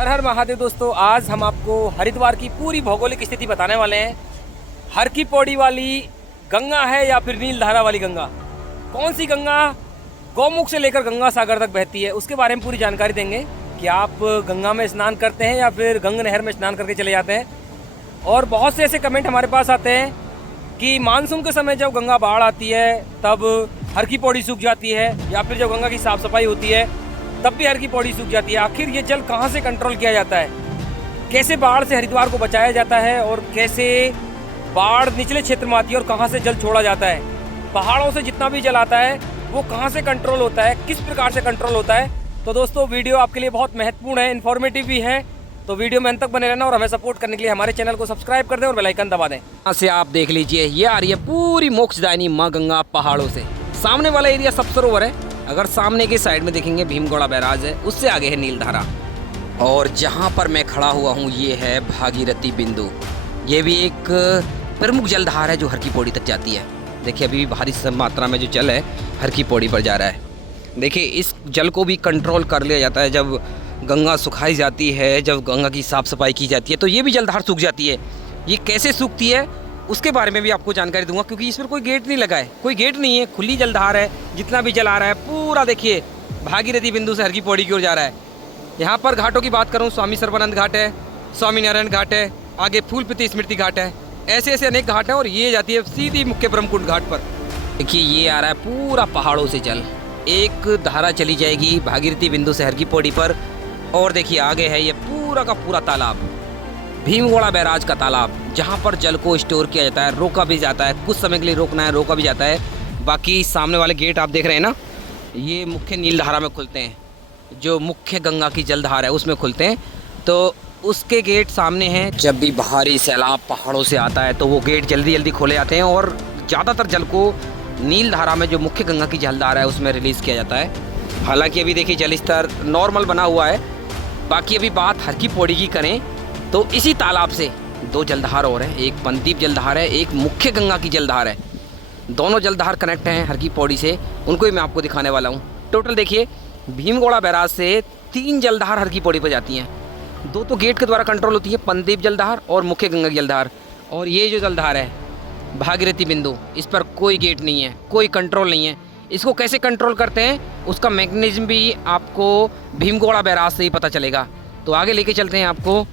हर हर महादेव दोस्तों, आज हम आपको हरिद्वार की पूरी भौगोलिक स्थिति बताने वाले हैं। हर की पौड़ी वाली गंगा है या फिर नीलधारा वाली गंगा, कौन सी गंगा गौमुख से लेकर गंगा सागर तक बहती है, उसके बारे में पूरी जानकारी देंगे कि आप गंगा में स्नान करते हैं या फिर गंगा नहर में स्नान करके चले जाते हैं। और बहुत से ऐसे कमेंट हमारे पास आते हैं कि मानसून के समय जब गंगा बाढ़ आती है तब हर की पौड़ी सूख जाती है, या फिर जब गंगा की साफ़ सफाई होती है तब भी हर की पौड़ी सूख जाती है। आखिर ये जल कहाँ से कंट्रोल किया जाता है, कैसे बाढ़ से हरिद्वार को बचाया जाता है, और कैसे बाढ़ निचले क्षेत्र में आती है और कहाँ से जल छोड़ा जाता है, पहाड़ों से जितना भी जल आता है वो कहाँ से कंट्रोल होता है, किस प्रकार से कंट्रोल होता है। तो दोस्तों वीडियो आपके लिए बहुत महत्वपूर्ण है, इन्फॉर्मेटिव भी है, तो वीडियो में अंत तक बने रहना और हमें सपोर्ट करने के लिए हमारे चैनल को सब्सक्राइब कर दें और बेल आइकन दबा दें। यहाँ से आप देख लीजिए, ये आ रही है पूरी मोक्षदायिनी माँ गंगा पहाड़ों से। सामने वाला एरिया सब सरोवर है, अगर सामने की साइड में देखेंगे भीमगौड़ा बैराज है, उससे आगे है नीलधारा। और जहाँ पर मैं खड़ा हुआ हूँ ये है भागीरथी बिंदु। ये भी एक प्रमुख जलधार है जो हर की पौड़ी तक जाती है। देखिए अभी भी भारी मात्रा में जो जल है हर की पौड़ी पर जा रहा है। देखिए इस जल को भी कंट्रोल कर लिया जाता है जब गंगा सुखाई जाती है, जब गंगा की साफ़ सफाई की जाती है तो ये भी जलधार सूख जाती है। ये कैसे सूखती है उसके बारे में भी आपको जानकारी दूंगा, क्योंकि इस पर कोई गेट नहीं लगा है, कोई गेट नहीं है, खुली जलधार है। जितना भी जल आ रहा है पूरा देखिए भागीरथी बिंदु से हर की पौड़ी की ओर जा रहा है। यहाँ पर घाटों की बात करूँ, स्वामी सर्वानंद घाट है, स्वामी नारायण घाट है, आगे फूलपति स्मृति घाट है, ऐसे ऐसे अनेक घाट हैं। और ये जाती है सीधी मुख्य ब्रह्मकुंड घाट पर। देखिए ये आ रहा है पूरा पहाड़ों से जल, एक धारा चली जाएगी भागीरथी बिंदु से हर की पौड़ी पर। और देखिए आगे है ये पूरा का पूरा तालाब, भीमगौड़ा बैराज का तालाब, जहाँ पर जल को स्टोर किया जाता है, रोका भी जाता है, कुछ समय के लिए रोकना है रोका भी जाता है। बाकी सामने वाले गेट आप देख रहे हैं ना, ये मुख्य नीलधारा में खुलते हैं, जो मुख्य गंगा की जलधार है उसमें खुलते हैं, तो उसके गेट सामने हैं। जब भी भारी सैलाब पहाड़ों से आता है तो वो गेट जल्दी जल्दी खोले जाते हैं और ज़्यादातर जल को नीलधारा में जो मुख्य गंगा की जलधार है उसमें रिलीज़ किया जाता है। हालांकि अभी देखिए जल स्तर नॉर्मल बना हुआ है। बाकी अभी बात हर की पौड़ी की करें तो इसी तालाब से दो जलधार और हैं, एक पंदीप जलधार है, एक मुख्य गंगा की जलधार है। दोनों जलधार कनेक्ट हैं हर की पौड़ी से, उनको ही मैं आपको दिखाने वाला हूँ। टोटल देखिए भीमगौड़ा बैराज से 3 जलधार हर की पौड़ी पर जाती हैं। 2 तो गेट के द्वारा कंट्रोल होती है, पंदीप जलधार और मुख्य गंगा की जलधार। और ये जो जलधार है भागीरथी बिंदु, इस पर कोई गेट नहीं है, कोई कंट्रोल नहीं है। इसको कैसे कंट्रोल करते हैं उसका मैकेनिज्म भी आपको भीमगौड़ा बैराज से ही पता चलेगा, तो आगे लेके चलते हैं आपको।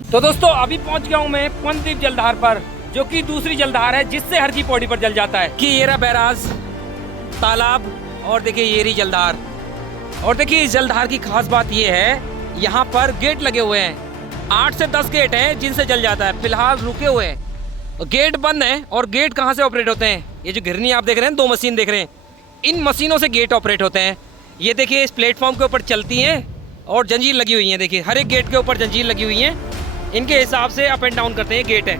तो दोस्तों अभी पहुंच गया हूं मैं पंदीप जलधार पर, जो कि दूसरी जलधार है जिससे हर की पौड़ी पर जल जाता है। कि ये रहा बैराज, तालाब, और देखिए ये रही जलधार। और देखिए इस जलधार की खास बात ये है, यहाँ पर गेट लगे हुए हैं, 8 से 10 गेट हैं जिनसे जल जाता है। फिलहाल रुके हुए हैं, गेट बंद है। और गेट कहाँ से ऑपरेट होते हैं, ये जो घिरनी आप देख रहे हैं, 2 मशीन देख रहे हैं, इन मशीनों से गेट ऑपरेट होते हैं। ये देखिए इस प्लेटफॉर्म के ऊपर चलती हैं और जंजीर लगी हुई है। देखिए हर एक गेट के ऊपर जंजीर लगी हुई है, इनके हिसाब से अप एंड डाउन करते हैं गेट है।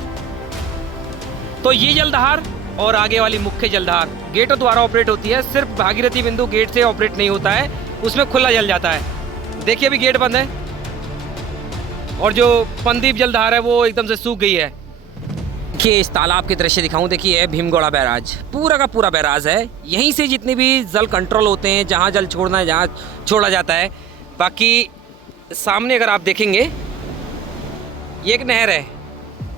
तो ये जलधार और आगे वाली मुख्य जलधार गेटों द्वारा ऑपरेट होती है। सिर्फ भागीरथी बिंदु गेट से ऑपरेट नहीं होता है, उसमें खुला जल जाता है। देखिए अभी गेट बंद है और जो पंदीप जलधार है वो एकदम से सूख गई है। देखिए इस तालाब के दृश्य दिखाऊं, देखिए भीमगौड़ा बैराज पूरा का पूरा बैराज है। यहीं से जितने भी जल कंट्रोल होते हैं, जहाँ जल छोड़ना है जहाँ छोड़ा जाता है। बाकी सामने अगर आप देखेंगे ये एक नहर है,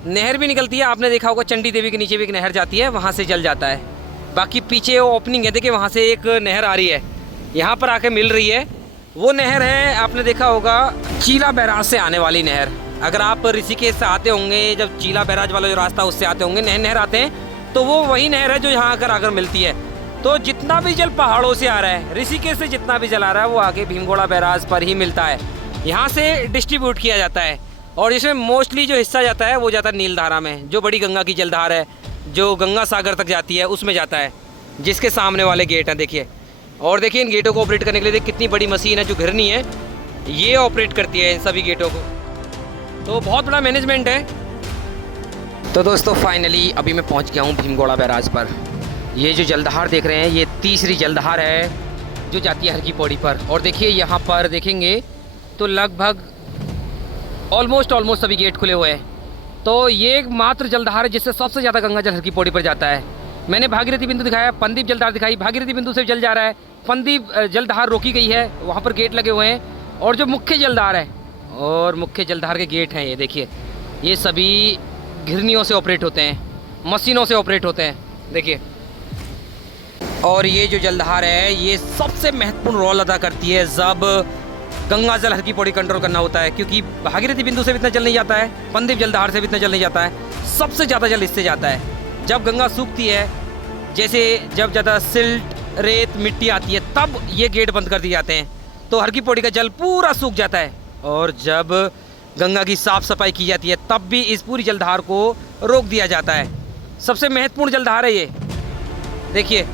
नहर भी निकलती है, आपने देखा होगा चंडी देवी के नीचे भी एक नहर जाती है, वहाँ से जल जाता है। बाकी पीछे वो ओपनिंग है, देखिए वहाँ से एक नहर आ रही है, यहाँ पर आके मिल रही है। वो नहर है, आपने देखा होगा चीला बैराज से आने वाली नहर। अगर आप ऋषिकेश से आते होंगे, जब चीला बैराज वाला जो रास्ता उससे आते होंगे, नहर आते हैं, तो वो वही नहर है जो यहाँ आकर मिलती है। तो जितना भी जल पहाड़ों से आ रहा है, ऋषिकेश से जितना भी जल आ रहा है वो आगे भीमगौड़ा बैराज पर ही मिलता है, यहाँ से डिस्ट्रीब्यूट किया जाता है। और इसमें मोस्टली जो हिस्सा जाता है वो जाता है नीलधारा में, जो बड़ी गंगा की जलधार है, जो गंगा सागर तक जाती है, उसमें जाता है, जिसके सामने वाले गेट हैं देखिए। और देखिए इन गेटों को ऑपरेट करने के लिए कितनी बड़ी मशीन है जो घिरनी है, ये ऑपरेट करती है इन सभी गेटों को। तो बहुत बड़ा मैनेजमेंट है। तो दोस्तों फाइनली अभी मैं पहुंच गया हूं भीमगौड़ा बैराज पर। ये जो जलधार देख रहे हैं ये तीसरी जलधार है जो जाती है हर की पौड़ी पर। और देखिए यहाँ पर देखेंगे तो लगभग ऑलमोस्ट सभी गेट खुले हुए हैं। तो ये एक मात्र जलधार है जिससे सबसे ज़्यादा गंगा जल हर की पौड़ी पर जाता है। मैंने भागीरथी बिंदु दिखाया, पंदीप जलधार दिखाई, भागीरथी बिंदु से जल जा रहा है, पंदीप जलधार रोकी गई है, वहाँ पर गेट लगे हुए हैं। और जो मुख्य जलधार है और मुख्य जलधार के गेट हैं ये देखिए, ये सभी घिरनियों से ऑपरेट होते हैं, मशीनों से ऑपरेट होते हैं देखिए। और ये जो जलधार है ये सबसे महत्वपूर्ण रोल अदा करती है जब गंगा जल हर की पौड़ी कंट्रोल करना होता है, क्योंकि भागीरथी बिंदु से भी इतना जल नहीं जाता है, पंदीप जलधार से भी इतना जल नहीं जाता है, सबसे ज़्यादा जल इससे जाता है। जब गंगा सूखती है, जैसे जब ज़्यादा सिल्ट रेत मिट्टी आती है, तब ये गेट बंद कर दिए जाते हैं, तो हर की पौड़ी का जल पूरा सूख जाता है। और जब गंगा की साफ़ सफाई की जाती है तब भी इस पूरी जलधार को रोक दिया जाता है। सबसे महत्वपूर्ण जलधार है ये। देखिए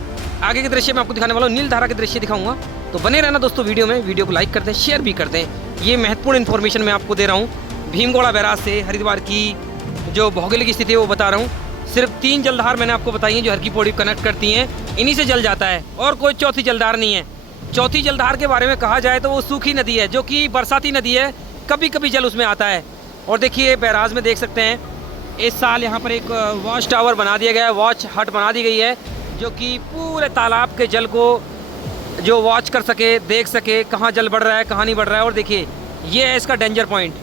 आगे के दृश्य मैं आपको दिखाने वाला हूँ, नीलधारा के दृश्य दिखाऊंगा, तो बने रहना दोस्तों वीडियो में। वीडियो को लाइक कर दें, शेयर भी कर दें। ये महत्वपूर्ण इन्फॉर्मेशन मैं आपको दे रहा हूँ। भीमगोड़ा बैराज से हरिद्वार की जो भौगोलिक स्थिति है वो बता रहा हूँ। सिर्फ 3 जलधार मैंने आपको बताई हैं जो हर की पौड़ी कनेक्ट करती हैं, इन्हीं से जल जाता है और कोई चौथी जलधार नहीं है। चौथी जलधार के बारे में कहा जाए तो वो सूखी नदी है, जो कि बरसाती नदी है, कभी कभी जल उसमें आता है। और देखिए बैराज में देख सकते हैं इस साल यहाँ पर एक वॉच टावर बना दिया गया है, वॉच हट बना दी गई है, जो कि पूरे तालाब के जल को जो वॉच कर सके, देख सके कहाँ जल बढ़ रहा है कहाँ नहीं बढ़ रहा है। और देखिए ये है इसका डेंजर पॉइंट,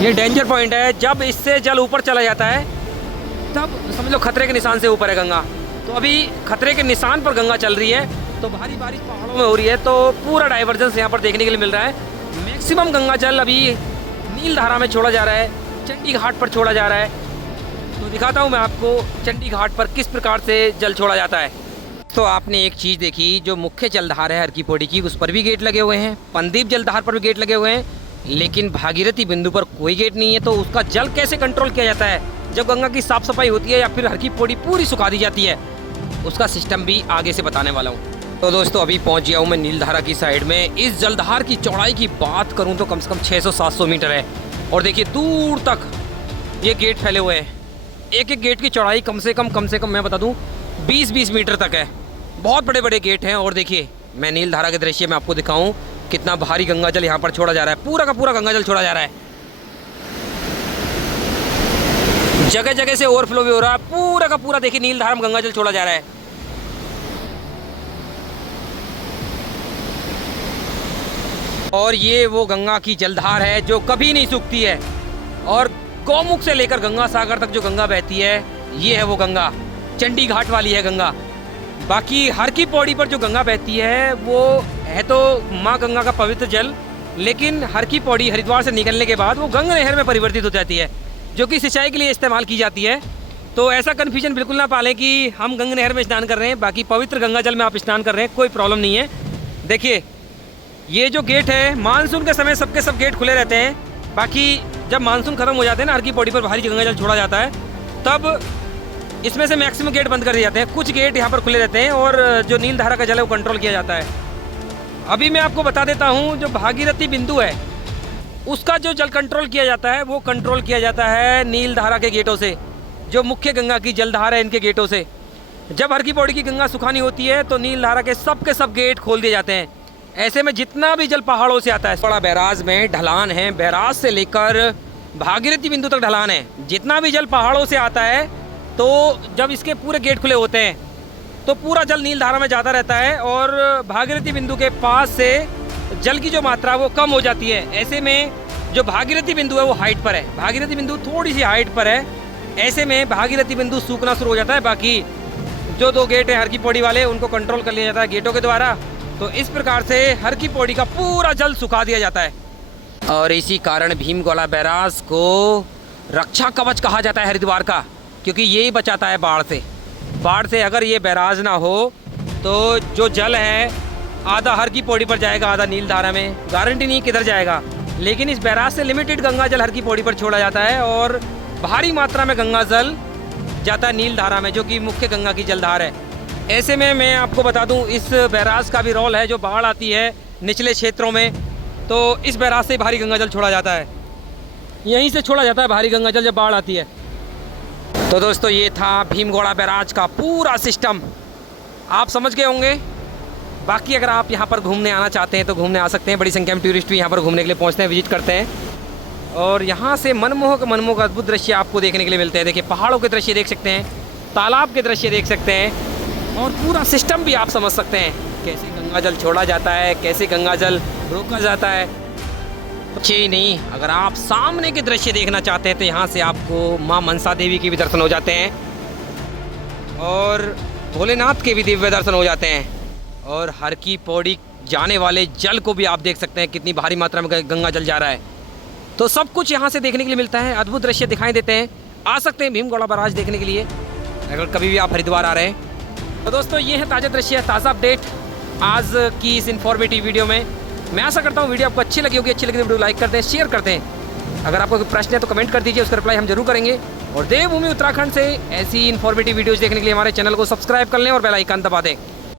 ये डेंजर पॉइंट है। जब इससे जल ऊपर चला जाता है तब समझ लो खतरे के निशान से ऊपर है गंगा। तो अभी खतरे के निशान पर गंगा चल रही है, तो भारी बारिश पहाड़ों में हो रही है, तो पूरा डाइवर्जेंस यहाँ पर देखने के लिए मिल रहा है। मैक्सिमम गंगा जल अभी नीलधारा में छोड़ा जा रहा है, चंडी घाट पर छोड़ा जा रहा है। तो दिखाता हूँ मैं आपको चंडी घाट पर किस प्रकार से जल छोड़ा जाता है। तो आपने एक चीज़ देखी, जो मुख्य जलधार है हर की पौड़ी की, उस पर भी गेट लगे हुए हैं, पंदीप जलधार पर भी गेट लगे हुए हैं, लेकिन भागीरथी बिंदु पर कोई गेट नहीं है। तो उसका जल कैसे कंट्रोल किया जाता है जब गंगा की साफ सफाई होती है या फिर हर की पौड़ी पूरी सुखा दी जाती है, उसका सिस्टम भी आगे से बताने वाला हूँ। तो दोस्तों अभी पहुँच गया हूँ मैं नीलधारा की साइड में। इस जलधार की चौड़ाई की बात करूँ तो कम से कम 600-700 मीटर है। और देखिए दूर तक ये गेट फैले हुए हैं, एक एक गेट की चौड़ाई कम से कम मैं बता दूँ 20-20 मीटर तक है। बहुत बड़े बड़े गेट हैं। और देखिए मैं नीलधारा के दृश्य में आपको दिखाऊं कितना भारी गंगा जल यहाँ पर छोड़ा जा रहा है, पूरा का पूरा गंगा जल छोड़ा जा रहा है, जगह जगह से ओवरफ्लो भी हो रहा है, पूरा का पूरा देखिए नीलधारा में गंगा जल छोड़ा जा रहा है। और ये वो गंगा की जलधार है जो कभी नहीं सूखती है, और गौमुख से लेकर गंगा सागर तक जो गंगा बहती है ये है वो गंगा, चंडी घाट वाली है गंगा। बाकी हर की पौड़ी पर जो गंगा बहती है वो है तो माँ गंगा का पवित्र जल, लेकिन हर की पौड़ी हरिद्वार से निकलने के बाद वो गंगा नहर में परिवर्तित हो जाती है, जो कि सिंचाई के लिए इस्तेमाल की जाती है। तो ऐसा कन्फ्यूजन बिल्कुल ना पालें कि हम गंगा नहर में स्नान कर रहे हैं, बाकी पवित्र गंगा जल में आप स्नान कर रहे हैं, कोई प्रॉब्लम नहीं है। देखिए ये जो गेट है मानसून के समय सबके सब गेट खुले रहते हैं, बाकी जब मानसून खत्म हो जाते हैं ना, हर की पौड़ी पर भारी गंगा जल छोड़ा जाता है, तब इसमें से मैक्सिमम गेट बंद कर दिए जाते हैं। कुछ गेट यहाँ पर खुले रहते हैं और जो नीलधारा का जल है वो कंट्रोल किया जाता है। अभी मैं आपको बता देता हूँ जो भागीरथी बिंदु है उसका जो जल कंट्रोल किया जाता है वो कंट्रोल किया जाता है नीलधारा के गेटों से, जो मुख्य गंगा की जलधार है इनके गेटों से। जब हर की पौड़ी की गंगा सुखानी होती है तो नीलधारा के सब गेट खोल दिए जाते हैं। ऐसे में जितना भी जल पहाड़ों से आता है, बड़ा बैराज में ढलान है, बैराज से लेकर भागीरथी बिंदु तक ढलान है, जितना भी जल पहाड़ों से आता है तो जब इसके पूरे गेट खुले होते हैं तो पूरा जल नीलधारा में जाता रहता है और भागीरथी बिंदु के पास से जल की जो मात्रा वो कम हो जाती है। ऐसे में जो भागीरथी बिंदु है वो हाइट पर है, भागीरथी बिंदु थोड़ी सी हाइट पर है, ऐसे में भागीरथी बिंदु सूखना शुरू हो जाता है। बाकी जो 2 गेट हैं हर की पौड़ी वाले उनको कंट्रोल कर लिया जाता है गेटों के द्वारा। तो इस प्रकार से हर की पौड़ी का पूरा जल सुखा दिया जाता है। और इसी कारण भीमगोड़ा बैराज को रक्षा कवच कहा जाता है हरिद्वार का, क्योंकि यही बचाता है बाढ़ से। बाढ़ से अगर ये बैराज ना हो तो जो जल है आधा हर की पौड़ी पर जाएगा, आधा नीलधारा में, गारंटी नहीं किधर जाएगा। लेकिन इस बैराज से लिमिटेड गंगा जल हर की पौड़ी पर छोड़ा जाता है और भारी मात्रा में गंगा जल जाता है नीलधारा में, जो कि मुख्य गंगा की जलधार है। ऐसे में मैं आपको बता दूं इस बैराज का भी रोल है, जो बाढ़ आती है निचले क्षेत्रों में तो इस बैराज से भारी गंगा जल छोड़ा जाता है, यहीं से छोड़ा जाता है भारी गंगा जल जब बाढ़ आती है। तो दोस्तों ये था भीमगोड़ा बैराज का पूरा सिस्टम, आप समझ गए होंगे। बाकी अगर आप यहाँ पर घूमने आना चाहते हैं तो घूमने आ सकते हैं, बड़ी संख्या में टूरिस्ट भी यहाँ पर घूमने के लिए पहुँचते हैं, विजिट करते हैं, और यहाँ से मनमोहक अद्भुत दृश्य आपको देखने के लिए मिलते हैं। देखिए पहाड़ों के दृश्य देख सकते हैं, तालाब के दृश्य देख सकते हैं, और पूरा सिस्टम भी आप समझ सकते हैं, कैसे गंगा जल छोड़ा जाता है, कैसे गंगा जल रोका जाता है। कुछ ही नहीं, अगर आप सामने के दृश्य देखना चाहते हैं तो यहाँ से आपको माँ मनसा देवी के भी दर्शन हो जाते हैं और भोलेनाथ के भी दिव्य दर्शन हो जाते हैं। और हर की पौड़ी जाने वाले जल को भी आप देख सकते हैं, कितनी भारी मात्रा में गंगा जल जा रहा है। तो सब कुछ यहाँ से देखने के लिए मिलता है, अद्भुत दृश्य दिखाई देते हैं। आ सकते हैं भीमगौड़ा बैराज देखने के लिए अगर कभी भी आप हरिद्वार आ रहे हैं। तो दोस्तों ये है ताज़ा दृश्य, ताज़ा अपडेट आज की इस इन्फॉर्मेटिव वीडियो में। मैं आशा करता हूँ वीडियो आपको अच्छी लगी होगी। अच्छी लगी तो वीडियो लाइक करते हैं, शेयर करते हैं। अगर आपको कोई प्रश्न है तो कमेंट कर दीजिए, उसका रिप्लाई हम जरूर करेंगे। और देवभूमि उत्तराखंड से ऐसी इन्फॉर्मेटिव वीडियोज़ देखने के लिए हमारे चैनल को सब्सक्राइब कर लें और बेल आइकन दबा दें।